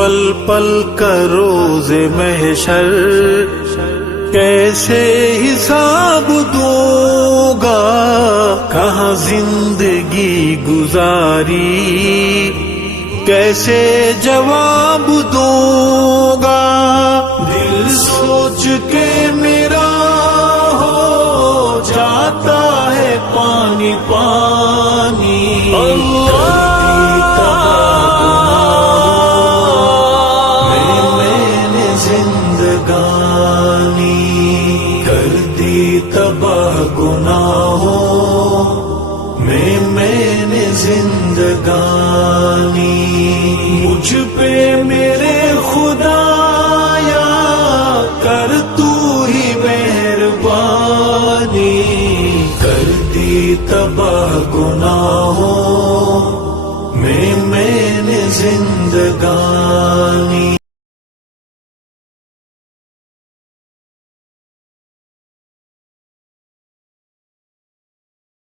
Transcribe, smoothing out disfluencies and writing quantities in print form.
پل پل کا روز محشر کیسے حساب دوں گا، کہاں زندگی گزاری کیسے جواب دوں گا، دل سوچ کے میرا ہو جاتا ہے پانی پانی۔ میں نے زندگانی کر دی تباہ گناہوں میں نے زندگانی، مجھ پہ میرے خدایا کر تو ہی مہربانی، کر دی تباہ گناہوں میں نے زندگانی۔